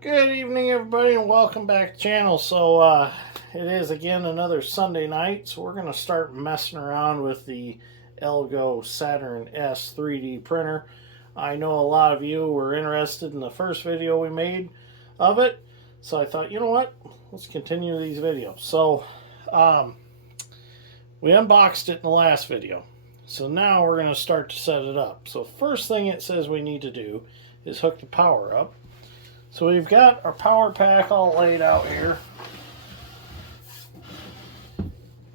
Good evening, everybody, and welcome back to the channel. It is again another Sunday night, so we're going to start messing around with the ELEGOO Saturn S 3D printer. I know a lot of you were interested in the first video we made of it, so I thought, you know what, let's continue these videos. We unboxed it in the last video, so now we're going to start to set it up. So first thing it says we need to do is hook the power up. So we've got our power pack all laid out here.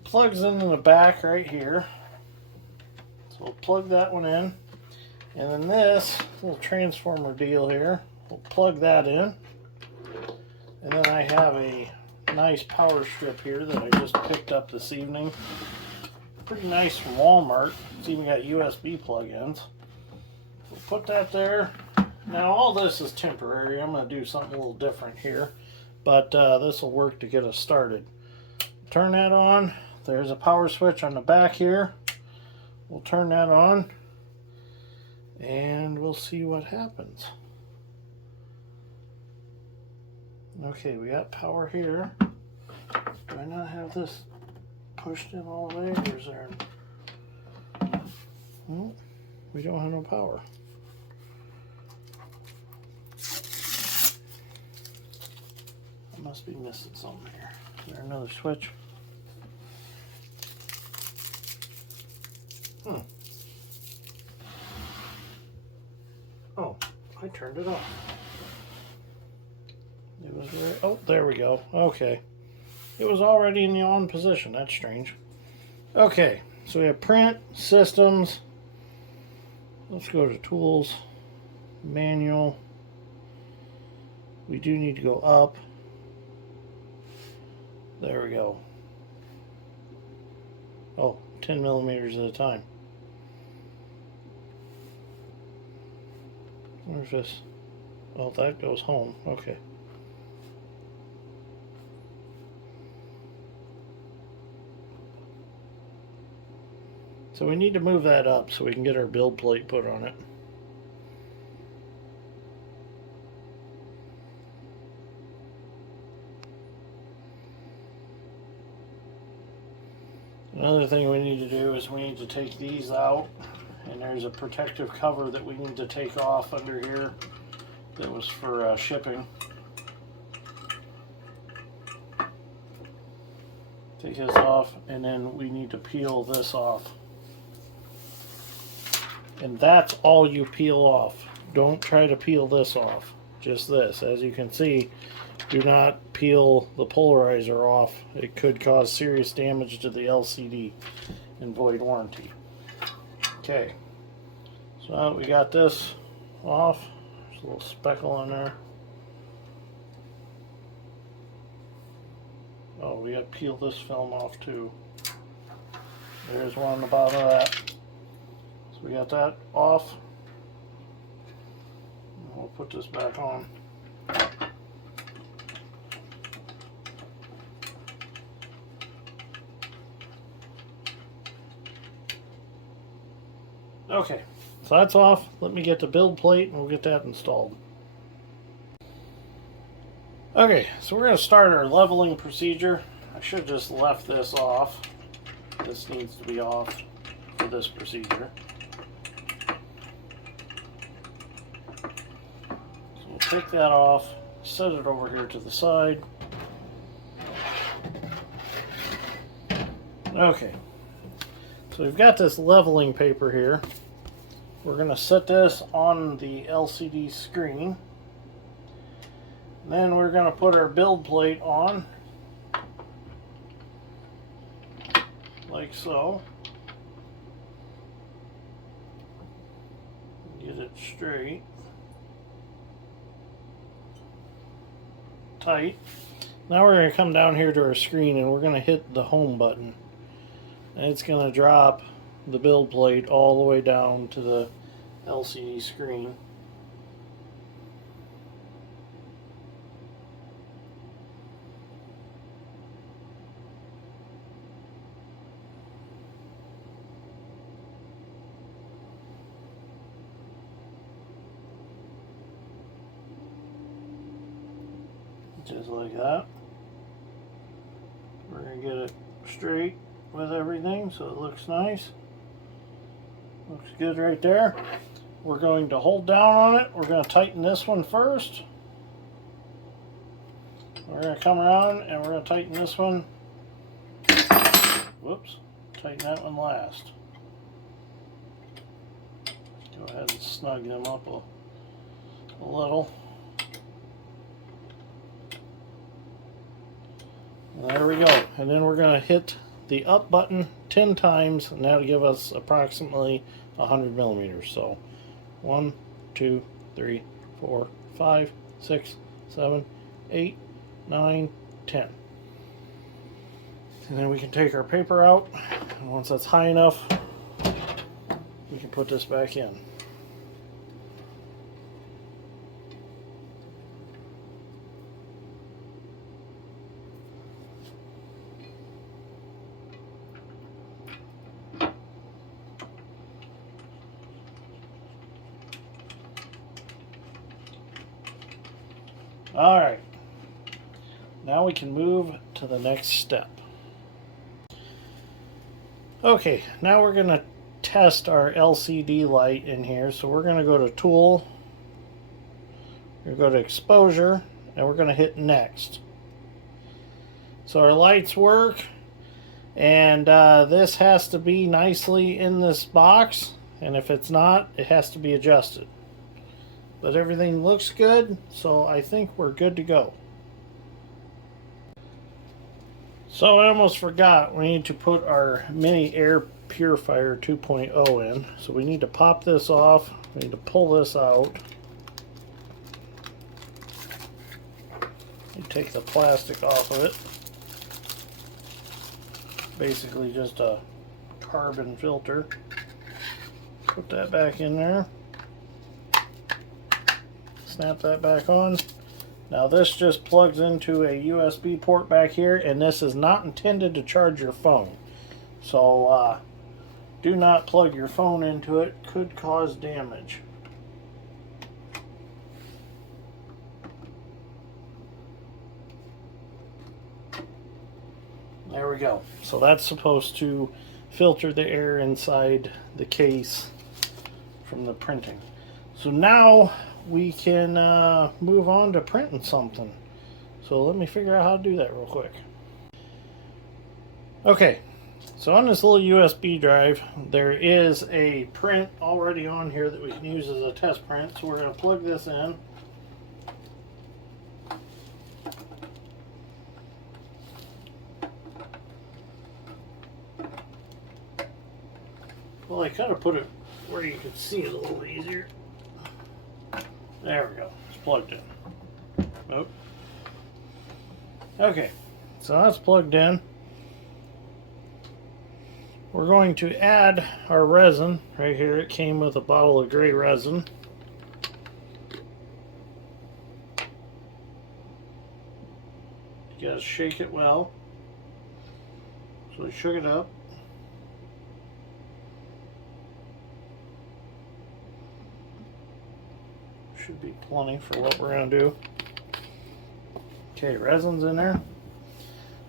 Plugs in the back right here. So we'll plug that one in. And then this little transformer deal here, we'll plug that in. And then I have a nice power strip here that I just picked up this evening. Pretty nice from Walmart. It's even got USB plug-ins. We'll put that there. Now all this is temporary. I'm going to do something a little different here, but this will work to get us started. Turn that on. There's a power switch on the back here. We'll turn that on and we'll see what happens. Okay, we got power here. Do I not have this pushed in all the way, or is there? Well, we don't have no power. Must be missing something here. Is there another switch? Oh, I turned it off. It was right. Oh, there we go. Okay. It was already in the on position. That's strange. Okay, so we have print, systems. Let's go to tools, manual. We do need to go up. There we go. Oh, 10 millimeters at a time. Where's this? Oh, that goes home. Okay. So we need to move that up so we can get our build plate put on it. Another thing we need to do is we need to take these out, and there's a protective cover that we need to take off under here that was for shipping. Take this off, and then we need to peel this off. And that's all you peel off. Don't try to peel this off. Just this. As you can see, do not peel the polarizer off. It could cause serious damage to the LCD and void warranty. Okay, so now that we got this off, there's a little speckle on there. Oh, we got to peel this film off too. There's one on the bottom of that. So we got that off. And we'll put this back on. Okay, so that's off. Let me get the build plate and we'll get that installed. Okay, so we're going to start our leveling procedure. I should have just left this off. This needs to be off for this procedure. So we'll take that off, set it over here to the side. Okay, so we've got this leveling paper here. We're going to set this on the LCD screen. Then we're going to put our build plate on, like so. Get it straight. Tight. Now we're going to come down here to our screen and we're going to hit the home button. And it's going to drop the build plate all the way down to the LCD screen. Just like that. We're going to get it straight with everything so it looks nice. Looks good right there. We're going to hold down on it. We're going to tighten this one first. We're going to come around and we're going to tighten this one. Whoops. Tighten that one last. Go ahead and snug them up a little. And there we go. And then we're going to hit the up button 10 times, and that'll give us approximately 100 millimeters. So 1, 2, 3, 4, 5, 6, 7, 8, 9, 10. And then we can take our paper out, and once that's high enough, we can put this back in. Alright, now we can move to the next step. Okay, now we're going to test our LCD light in here. So we're going to go to Tool, we're going to go to Exposure, and we're going to hit Next. So our lights work, and this has to be nicely in this box, and if it's not, it has to be adjusted. But everything looks good, so I think we're good to go. So I almost forgot, we need to put our mini air purifier 2.0 in. So we need to pop this off, we need to pull this out. You take the plastic off of it. Basically just a carbon filter. Put that back in there. Snap that back on. Now this just plugs into a USB port back here, and this is not intended to charge your phone. So do not plug your phone into it, could cause damage. There we go. So that's supposed to filter the air inside the case from the printing. So now we can move on to printing something. So let me figure out how to do that real quick. Okay, so on this little USB drive, there is a print already on here that we can use as a test print. So we're going to plug this in. Well, I kind of put it where you can see it a little easier. There we go. It's plugged in. Nope. Okay, so that's plugged in. We're going to add our resin right here. It came with a bottle of gray resin. You gotta shake it well. So we shook it up. Should be plenty for what we're going to do. Okay, resin's in there.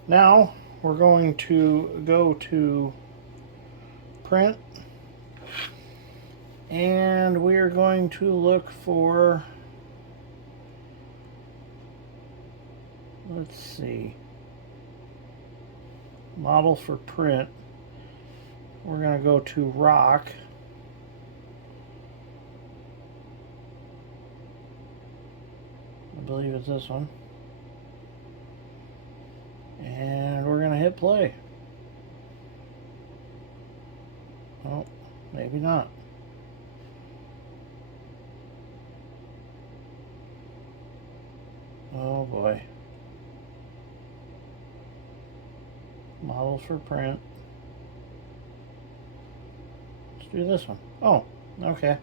Now we're going to go to print, and we are going to look for, let's see, model for print. We're going to go to rock. I believe it's this one. And we're going to hit play. Oh, maybe not. Oh boy. Models for print. Let's do this one. Oh, okay.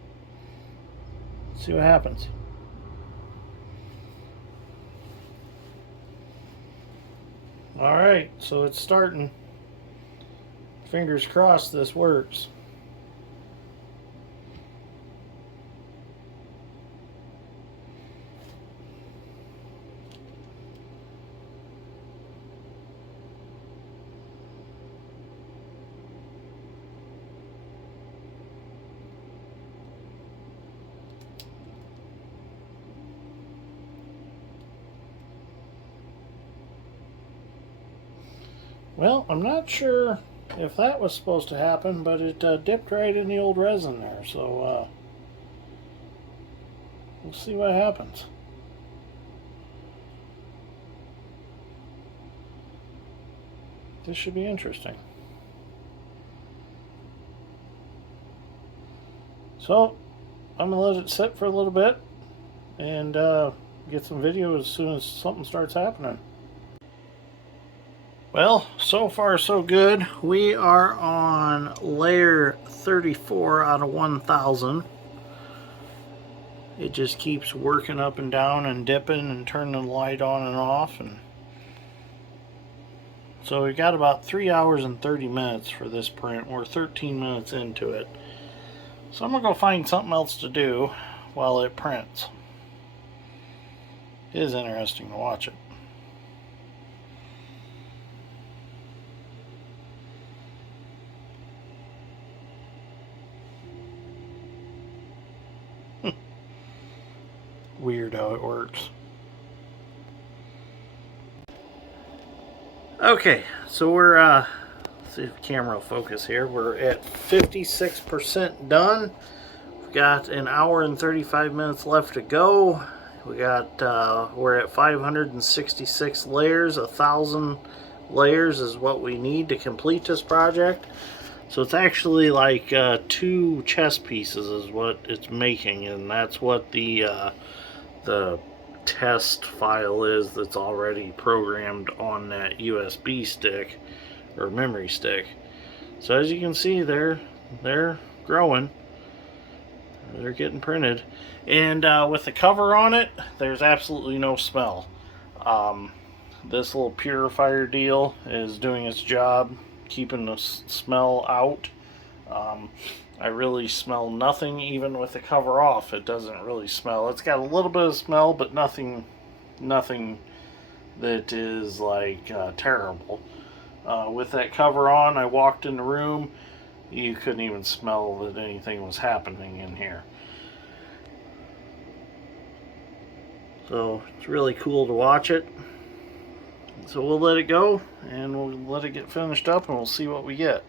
Let's see what happens. Alright, so it's starting. Fingers crossed this works. Well, I'm not sure if that was supposed to happen, but it dipped right in the old resin there, so we'll see what happens. This should be interesting. So I'm gonna let it sit for a little bit and get some video as soon as something starts happening. Well, so far so good. We are on layer 34 out of 1000. It just keeps working up and down and dipping and turning the light on and off, and so we got about 3 hours and 30 minutes for this print. We're 13 minutes into it. So I'm gonna go find something else to do while it prints. It is interesting to watch it. Weird how it works. Okay, so we're let's see if the camera will focus here. We're at 56% done. We've got an hour and 35 minutes left to go. We got we're at 566 layers. 1,000 layers is what we need to complete this project. So it's actually like 2 chess pieces is what it's making, and that's what the test file is that's already programmed on that USB stick or memory stick. So as you can see, they're growing. They're getting printed, and with the cover on it, there's absolutely no smell. This little purifier deal is doing its job, keeping the smell out. I really smell nothing, even with the cover off. It doesn't really smell. It's got a little bit of smell, but nothing that is like terrible. With that cover on, I walked in the room. You couldn't even smell that anything was happening in here. So it's really cool to watch it. So we'll let it go, and we'll let it get finished up, and we'll see what we get.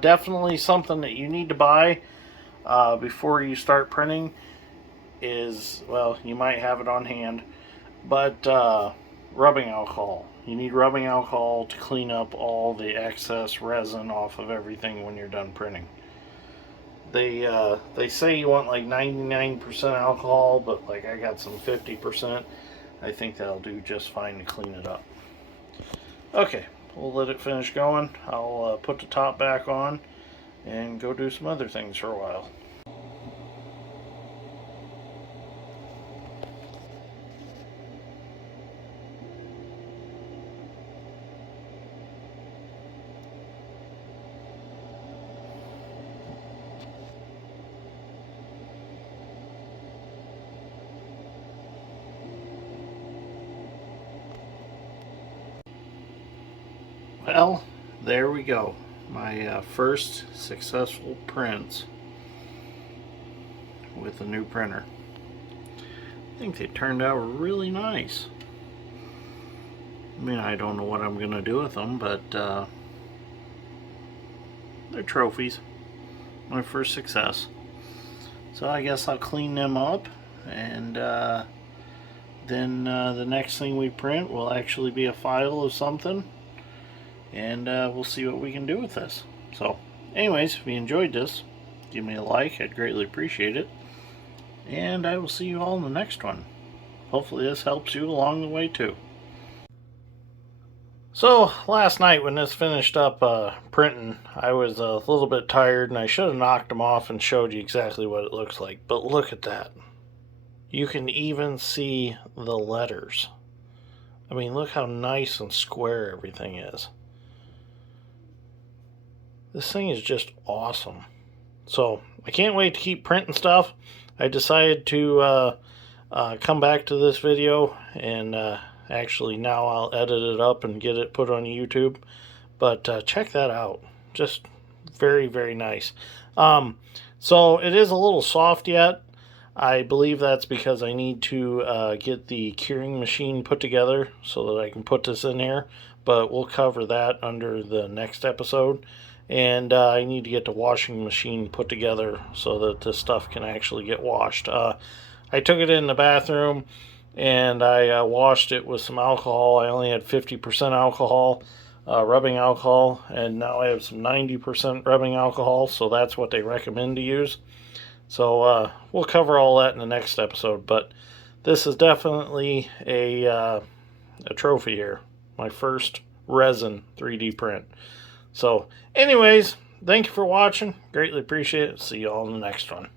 Definitely something that you need to buy before you start printing is, well, you might have it on hand, but rubbing alcohol. You need rubbing alcohol to clean up all the excess resin off of everything when you're done printing. They say you want like 99% alcohol, but like I got some 50%. I think that'll do just fine to clean it up. Okay. We'll let it finish going. I'll put the top back on and go do some other things for a while. Well, there we go. My first successful prints with a new printer. I think they turned out really nice. I mean, I don't know what I'm going to do with them, but they're trophies. My first success. So I guess I'll clean them up, and then the next thing we print will actually be a file of something. And we'll see what we can do with this. So anyways, if you enjoyed this, give me a like. I'd greatly appreciate it. And I will see you all in the next one. Hopefully this helps you along the way too. So last night when this finished up printing, I was a little bit tired, and I should have knocked them off and showed you exactly what it looks like. But look at that. You can even see the letters. I mean, look how nice and square everything is. This thing is just awesome. So I can't wait to keep printing stuff. I decided to come back to this video, and actually now I'll edit it up and get it put on YouTube. But check that out. Just very, very nice. So it is a little soft yet. I believe that's because I need to get the curing machine put together so that I can put this in here. but we'll cover that under the next episode. And I need to get the washing machine put together so that the stuff can actually get washed. I took it in the bathroom and I washed it with some alcohol. I only had 50% alcohol, rubbing alcohol, and now I have some 90% rubbing alcohol, so that's what they recommend to use. So we'll cover all that in the next episode, but this is definitely a trophy here. My first resin 3D print. So anyways, thank you for watching. Greatly appreciate it. See you all in the next one.